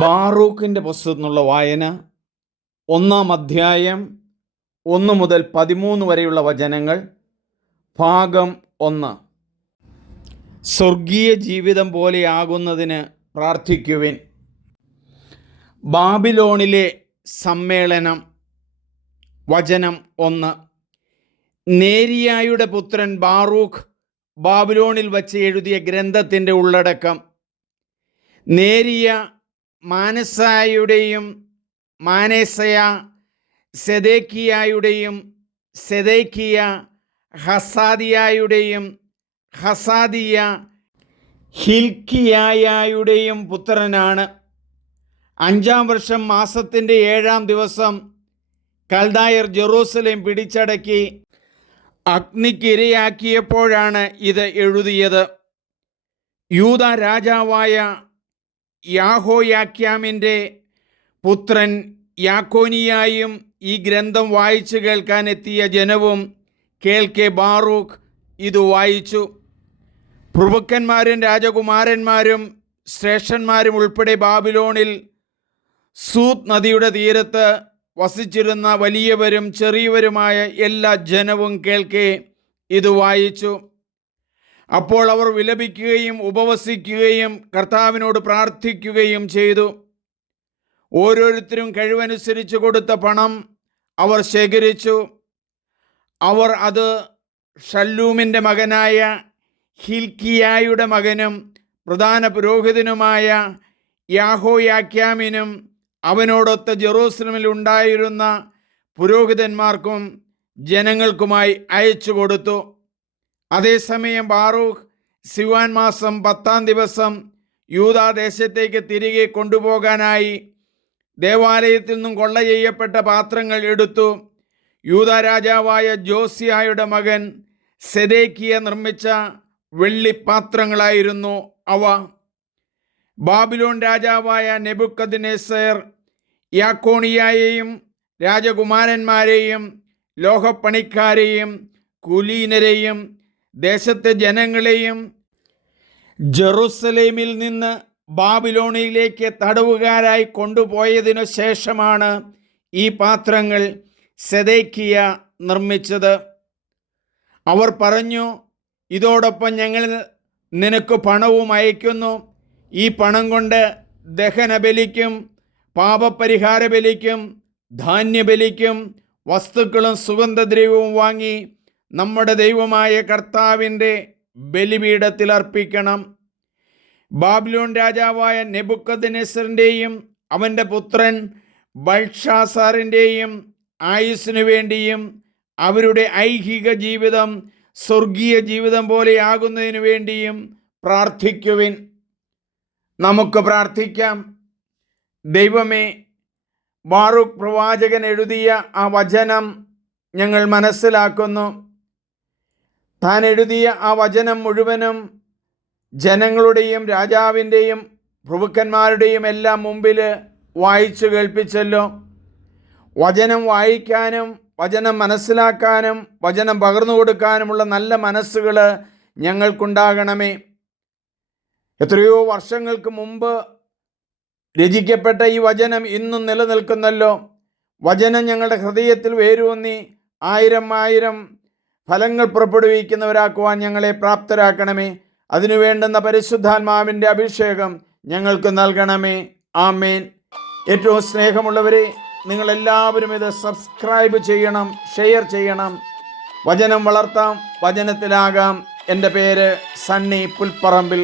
ബാറൂക്കിൻ്റെ പുസ്തകത്തിൽ നിന്നുള്ള വായന 1-ാം അധ്യായം 1 മുതൽ 13 വരെയുള്ള വചനങ്ങൾ. ഭാഗം 1. സ്വർഗീയ ജീവിതം പോലെയാകുന്നതിന് പ്രാർത്ഥിക്കുവിൻ. ബാബിലോണിലെ സമ്മേളനം. വചനം 1. നേരിയായുടെ പുത്രൻ ബാറൂഖ് ബാബിലോണിൽ വച്ച് എഴുതിയ ഗ്രന്ഥത്തിൻ്റെ ഉള്ളടക്കം. നേരിയ മാനസായുടെയും മാനേസയ സെദേക്കിയായുടെയും സെദേക്കിയ ഹസാദിയായുടെയും ഹസാദിയ ഹിൽക്കിയായുടെയും പുത്രനാണ്. 5-ാം വർഷം മാസത്തിൻ്റെ 7-ാം ദിവസം കൽദായർ ജെറൂസലേം പിടിച്ചടക്കി അഗ്നിക്ക് ഇരയാക്കിയപ്പോഴാണ് ഇത് എഴുതിയത്. യൂദ രാജാവായ യാഹോയാക്യാമിൻ്റെ പുത്രൻ യാക്കോനിയായും ഈ ഗ്രന്ഥം വായിച്ചു കേൾക്കാൻ എത്തിയ ജനവും കേൾക്കെ ബാറൂഖ് ഇത് വായിച്ചു. പ്രഭുക്കന്മാരും രാജകുമാരന്മാരും ശ്രേഷ്ഠന്മാരും ഉൾപ്പെടെ ബാബിലോണിൽ സൂത്ത് നദിയുടെ തീരത്ത് വസിച്ചിരുന്ന വലിയവരും ചെറിയവരുമായ എല്ലാ ജനവും കേൾക്കെ ഇത് വായിച്ചു. അപ്പോൾ അവർ വിലപിക്കുകയും ഉപവസിക്കുകയും കർത്താവിനോട് പ്രാർത്ഥിക്കുകയും ചെയ്തു. ഓരോരുത്തരും കഴിവനുസരിച്ച് കൊടുത്ത പണം അവർ ശേഖരിച്ചു. അവർ അത് ഷല്ലൂമിൻ്റെ മകനായ ഹിൽക്കിയായുടെ മകനും പ്രധാന പുരോഹിതനുമായ യാഹോയാക്യാമിനും അവനോടൊത്ത് ജെറൂസലമിൽ ഉണ്ടായിരുന്ന പുരോഹിതന്മാർക്കും ജനങ്ങൾക്കുമായി അയച്ചു കൊടുത്തു. അതേസമയം ബാറൂഖ് സിവാൻ മാസം 10-ാം ദിവസം യൂദാദേശത്തേക്ക് തിരികെ കൊണ്ടുപോകാനായി ദേവാലയത്തിൽ നിന്നും കൊള്ള ചെയ്യപ്പെട്ട പാത്രങ്ങൾ എടുത്തു. യൂദാ രാജാവായ ജോസിയായുടെ മകൻ സെദേക്കിയ നിർമ്മിച്ച വെള്ളിപ്പാത്രങ്ങളായിരുന്നു അവ. ബാബിലോൺ രാജാവായ നെബൂഖദ്നേസർ യാക്കോണിയായെയും രാജകുമാരന്മാരെയും ലോഹപ്പണിക്കാരെയും കുലീനരെയും ദേശത്തെ ജനങ്ങളെയും ജെറൂസലേമിൽ നിന്ന് ബാബിലോണിലേക്ക് തടവുകാരായി കൊണ്ടുപോയതിനു ശേഷമാണ് ഈ പാത്രങ്ങൾ സെദേക്കിയ നിർമ്മിച്ചത്. അവർ പറഞ്ഞു, ഇതോടൊപ്പം ഞങ്ങൾ നിനക്ക് പണവും അയക്കുന്നു. ഈ പണം കൊണ്ട് ദഹനബലിക്കും പാപപരിഹാര ബലിക്കും ധാന്യബലിക്കും വസ്തുക്കളും സുഗന്ധദ്രവ്യവും വാങ്ങി നമ്മുടെ ദൈവമായ കർത്താവിൻ്റെ ബലിപീഠത്തിൽ അർപ്പിക്കണം. ബാബിലോൺ രാജാവായ നെബൂഖദ്നേസറിൻ്റെയും അവൻ്റെ പുത്രൻ ബൽഷാസാറിൻ്റെയും ആയുസ്സിനു വേണ്ടിയും അവരുടെ ഐഹിക ജീവിതം സ്വർഗീയ ജീവിതം പോലെയാകുന്നതിനു വേണ്ടിയും പ്രാർത്ഥിക്കുവിൻ. നമുക്ക് പ്രാർത്ഥിക്കാം. ദൈവമേ, ബാറൂഖ് പ്രവാചകൻ എഴുതിയ ആ വചനം ഞങ്ങൾ മനസ്സിലാക്കുന്നു. താൻ എഴുതിയ ആ വചനം മുഴുവനും ജനങ്ങളുടെയും രാജാവിൻ്റെയും പ്രഭുക്കന്മാരുടെയും എല്ലാം മുമ്പിൽ വായിച്ചു കേൾപ്പിച്ചല്ലോ. വചനം വായിക്കാനും വചനം മനസ്സിലാക്കാനും വചനം പകർന്നു കൊടുക്കാനുമുള്ള നല്ല മനസ്സുകൾ ഞങ്ങൾക്കുണ്ടാകണമേ. എത്രയോ വർഷങ്ങൾക്ക് മുമ്പ് രചിക്കപ്പെട്ട ഈ വചനം ഇന്നും നിലനിൽക്കുന്നല്ലോ. വചനം ഞങ്ങളുടെ ഹൃദയത്തിൽ വേരൂന്നി 1000 ഫലങ്ങൾ പുറപ്പെടുവിക്കുന്നവരാക്കുവാൻ ഞങ്ങളെ പ്രാപ്തരാക്കണമേ. അതിനു വേണ്ടുന്ന പരിശുദ്ധാത്മാവിൻ്റെ അഭിഷേകം ഞങ്ങൾക്ക് നൽകണമേ. ആമേൻ. ഏറ്റവും സ്നേഹമുള്ളവരെ, നിങ്ങളെല്ലാവരും ഇത് സബ്സ്ക്രൈബ് ചെയ്യണം, ഷെയർ ചെയ്യണം. വചനം വളർത്താം, വചനത്തിലാകാം. എൻ്റെ പേര് സണ്ണി പുൽപ്പറമ്പിൽ.